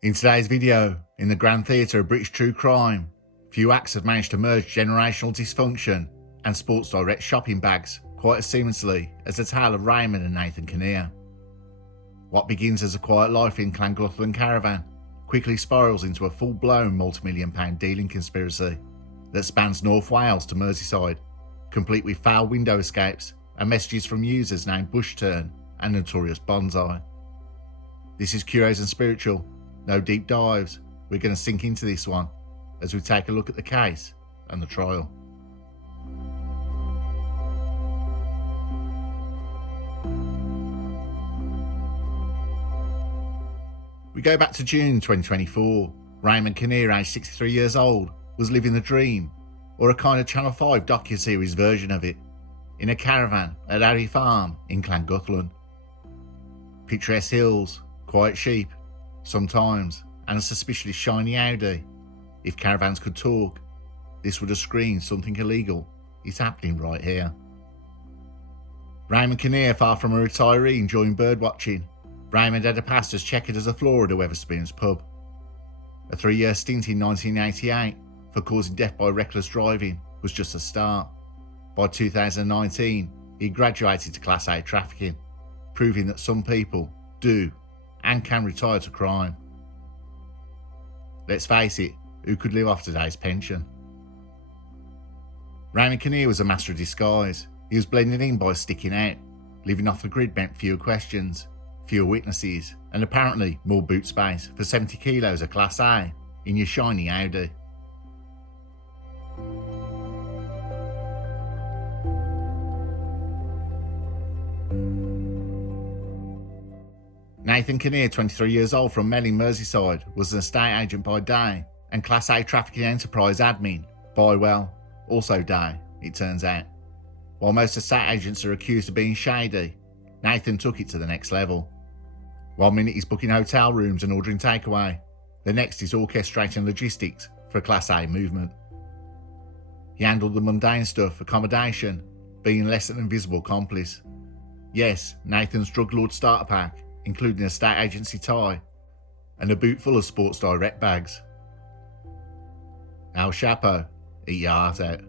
In today's video, in the grand theatre of British true crime, few acts have managed to merge generational dysfunction and Sports Direct shopping bags quite as seamlessly as the tale of Raymond and Nathan Kinnear. What begins as a quiet life in Llangollen caravan quickly spirals into a full-blown multi-million-pound dealing conspiracy that spans North Wales to Merseyside, complete with foul window escapes and messages from users named Bushturn and Notorious Bonsai. This is Curios&Spiritual. No deep dives, we're going to sink into this one as we take a look at the case and the trial. We go back to June 2024. Raymond Kinnear, aged 63 years old, was living the dream, or a kind of Channel 5 docu-series version of it, in a caravan at Harry Farm in Llangollen. Picturesque hills, quiet sheep, sometimes, and a suspiciously shiny Audi. If caravans could talk, this would have screamed something illegal is happening right here. Raymond Kinnear, far from a retiree enjoying bird watching, Raymond had a past as checkered as the floor at a Wetherspoons pub. A 3-year stint in 1988 for causing death by reckless driving was just a start. By 2019, he graduated to Class A trafficking, proving that some people do and can retire to crime. Let's face it, who could live off today's pension? Raymond Kinnear was a master of disguise. He was blending in by sticking out. Living off the grid meant fewer questions, fewer witnesses, and apparently more boot space for 70 kilos of Class A in your shiny Audi. Nathan Kinnear, 23 years old, from Melling, Merseyside, was an estate agent by day and Class A trafficking enterprise admin by, well, also day, it turns out. While most estate agents are accused of being shady, Nathan took it to the next level. One minute he's booking hotel rooms and ordering takeaway, the next is orchestrating logistics for a Class A movement. He handled the mundane stuff, accommodation, being less than an invisible accomplice. Yes, Nathan's drug lord starter pack, including a state agency tie and a boot full of Sports Direct bags. El Chapo, eat your heart out.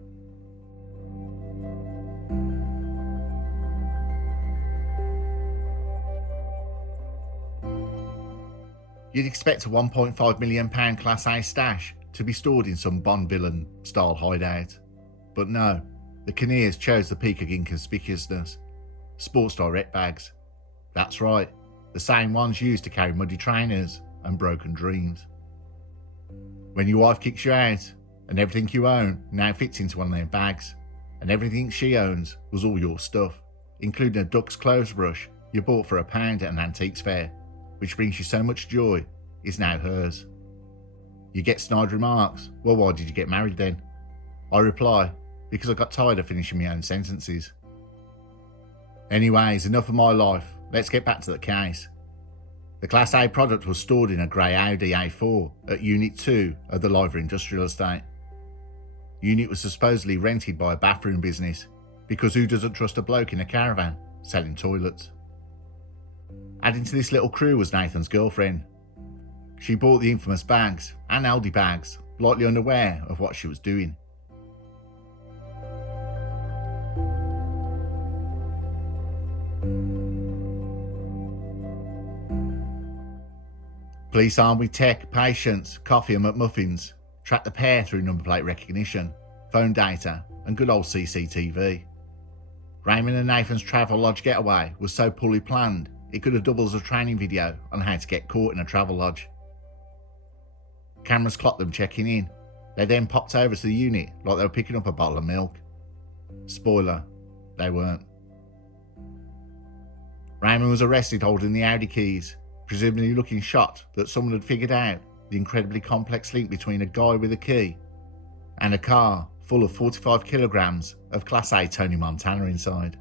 You'd expect a £1.5 million Class A stash to be stored in some Bond villain style hideout. But no, the Kinnears chose the peak of inconspicuousness. Sports Direct bags. That's right, the same ones used to carry muddy trainers and broken dreams. When your wife kicks you out and everything you own now fits into one of them bags, and everything she owns was all your stuff, including a duck's clothes brush you bought for £1 at an antiques fair, which brings you so much joy, is now hers. You get snide remarks, well, why did you get married then? I reply, because I got tired of finishing my own sentences. Anyways, enough of my life, let's get back to the case. The Class A product was stored in a grey Audi A4 at Unit 2 of the Liver Industrial Estate. Unit was supposedly rented by a bathroom business, because who doesn't trust a bloke in a caravan selling toilets? Adding to this little crew was Nathan's girlfriend. She bought the infamous bags and Aldi bags, lightly unaware of what she was doing. Police, armed with tech, patience, coffee and McMuffins, tracked the pair through number plate recognition, phone data and good old CCTV. Raymond and Nathan's travel lodge getaway was so poorly planned it could have doubled as a training video on how to get caught in a travel lodge. Cameras clocked them checking in. They then popped over to the unit like they were picking up a bottle of milk. Spoiler, they weren't. Raymond was arrested holding the Audi keys, presumably looking shocked that someone had figured out the incredibly complex link between a guy with a key and a car full of 45 kilograms of Class A Tony Montana inside.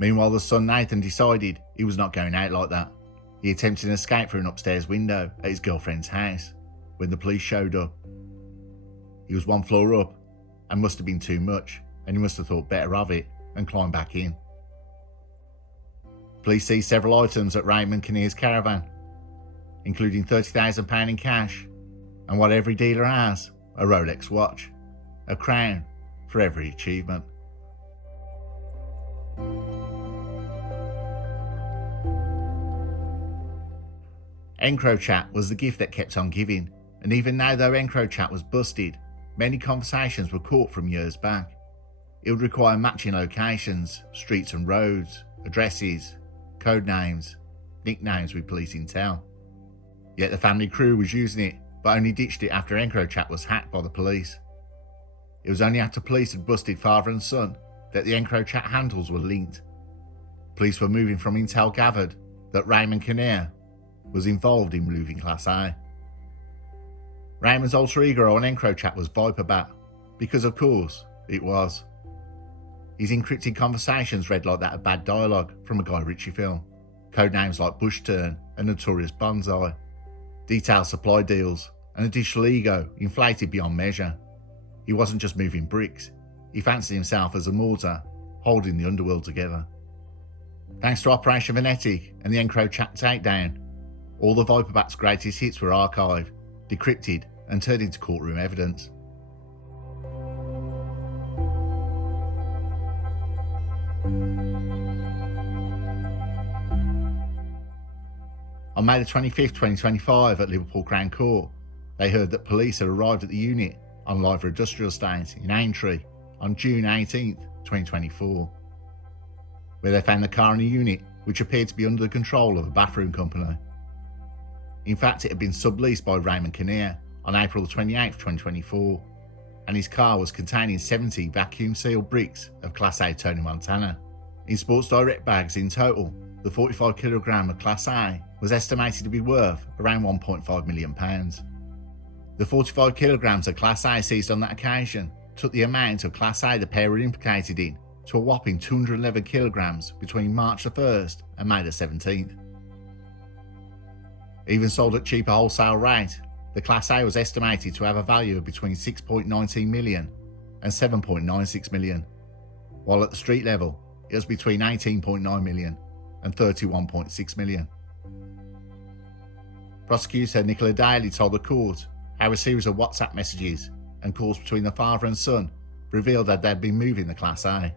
Meanwhile, the son Nathan decided he was not going out like that. He attempted an escape through an upstairs window at his girlfriend's house when the police showed up. He was one floor up and must have been too much, and he must have thought better of it and climbed back in. Police seized several items at Raymond Kinnear's caravan, including £30,000 in cash, and what every dealer has, a Rolex watch, a crown for every achievement. EncroChat was the gift that kept on giving, and even now though EncroChat was busted, many conversations were caught from years back. It would require matching locations, streets and roads, addresses, code names, nicknames with police intel. Yet the family crew was using it, but only ditched it after EncroChat was hacked by the police. It was only after police had busted father and son that the EncroChat handles were linked. Police were moving from intel gathered that Raymond Kinnear was involved in moving Class A. Raymond's alter ego on EncroChat was Viperbat, because of course it was. His encrypted conversations read like that of bad dialogue from a Guy Ritchie film, codenames like Bush Turn and Notorious Bonsai, detailed supply deals, and a digital ego inflated beyond measure. He wasn't just moving bricks, he fancied himself as a mortar, holding the underworld together. Thanks to Operation Venetic and the EncroChat takedown, all the Viperbat's greatest hits were archived, decrypted, and turned into courtroom evidence. On May 25, 2025 at Liverpool Crown Court, they heard that police had arrived at the unit on Liver Industrial Estate in Aintree on June 18, 2024, where they found the car in a unit which appeared to be under the control of a bathroom company. In fact, it had been subleased by Raymond Kinnear on April 28, 2024, and his car was containing 70 vacuum-sealed bricks of Class A Tony Montana. In Sports Direct bags in total, the 45 kg of Class A was estimated to be worth around £1.5 million. The 45 kg of Class A seized on that occasion took the amount of Class A the pair were implicated in to a whopping 211 kg between March 1st and May 17th. Even sold at cheaper wholesale rate, the Class A was estimated to have a value of between 6.19 million and 7.96 million, while at the street level it was between 18.9 million and 31.6 million. Prosecutor Nicola Daly told the court how a series of WhatsApp messages and calls between the father and son revealed that they'd been moving the Class A.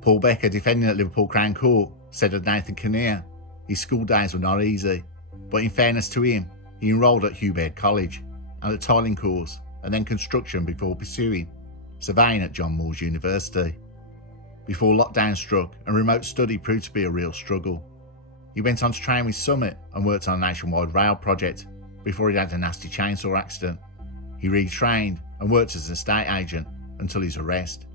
Paul Becker, defending at Liverpool Crown Court, said of Nathan Kinnear, his school days were not easy, but in fairness to him, he enrolled at Hubert College and a tiling course and then construction before pursuing surveying at John Moores University. Before lockdown struck and remote study proved to be a real struggle. He went on to train with Summit and worked on a nationwide rail project before he had a nasty chainsaw accident. He retrained and worked as an estate agent until his arrest.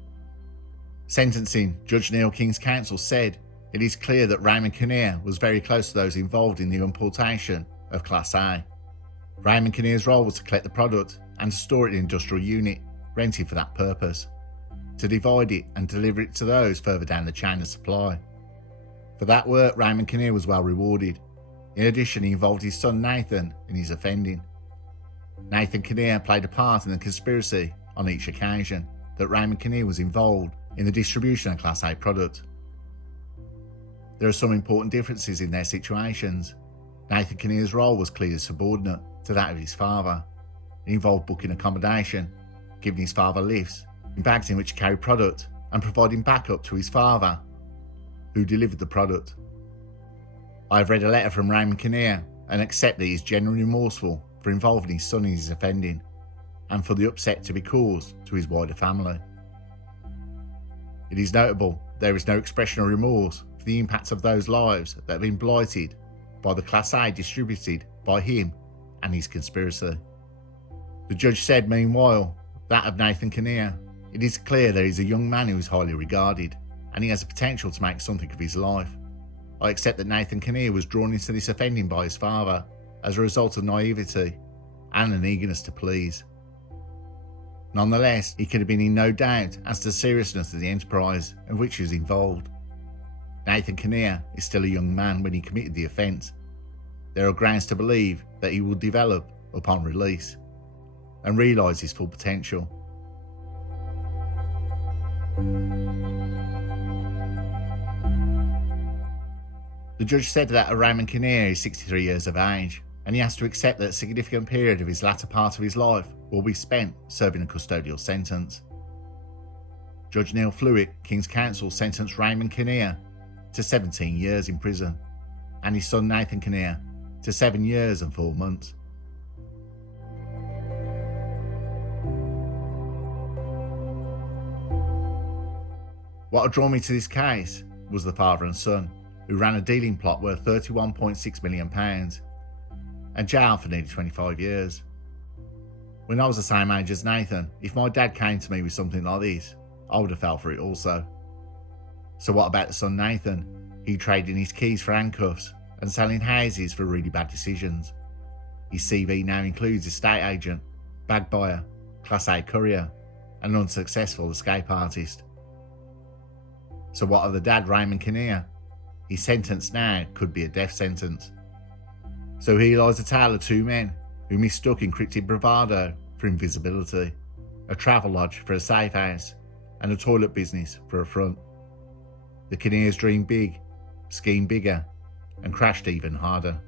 Sentencing, Judge Neil King's counsel said, "It is clear that Raymond Kinnear was very close to those involved in the importation of Class A. Raymond Kinnear's role was to collect the product and to store it in an industrial unit, rented for that purpose, to divide it and deliver it to those further down the chain of supply. For that work, Raymond Kinnear was well rewarded. In addition, he involved his son Nathan in his offending. Nathan Kinnear played a part in the conspiracy on each occasion that Raymond Kinnear was involved in the distribution of Class A product. There are some important differences in their situations. Nathan Kinnear's role was clearly subordinate to that of his father. It involved booking accommodation, giving his father lifts, in bags in which to carry product, and providing backup to his father, who delivered the product. I have read a letter from Raymond Kinnear and accept that he is genuinely remorseful for involving his son in his offending, and for the upset to be caused to his wider family. It is notable there is no expression of remorse for the impact of those lives that have been blighted by the Class A distributed by him and his conspiracy." The judge said, meanwhile, that of Nathan Kinnear, "It is clear that he is a young man who is highly regarded, and he has the potential to make something of his life. I accept that Nathan Kinnear was drawn into this offending by his father as a result of naivety and an eagerness to please. Nonetheless, he could have been in no doubt as to the seriousness of the enterprise in which he was involved. Nathan Kinnear is still a young man when he committed the offence. There are grounds to believe that he will develop upon release and realise his full potential." The judge said that Raymond Kinnear is 63 years of age, and he has to accept that a significant period of his latter part of his life will be spent serving a custodial sentence. Judge Neil Flewitt, King's Counsel, sentenced Raymond Kinnear to 17 years in prison, and his son Nathan Kinnear to 7 years and 4 months. What had drawn me to this case was the father and son, who ran a dealing plot worth £31.6 million and jailed for nearly 25 years. When I was the same age as Nathan, if my dad came to me with something like this, I would have fell for it also. So what about the son Nathan? He traded his keys for handcuffs and selling houses for really bad decisions. His CV now includes estate agent, bag buyer, Class A courier, and unsuccessful escape artist. So what of the dad, Raymond Kinnear? His sentence now could be a death sentence. So here lies a tale of two men who mistook encrypted bravado for invisibility, a travel lodge for a safe house, and a toilet business for a front. The Kinnears dreamed big, schemed bigger, and crashed even harder.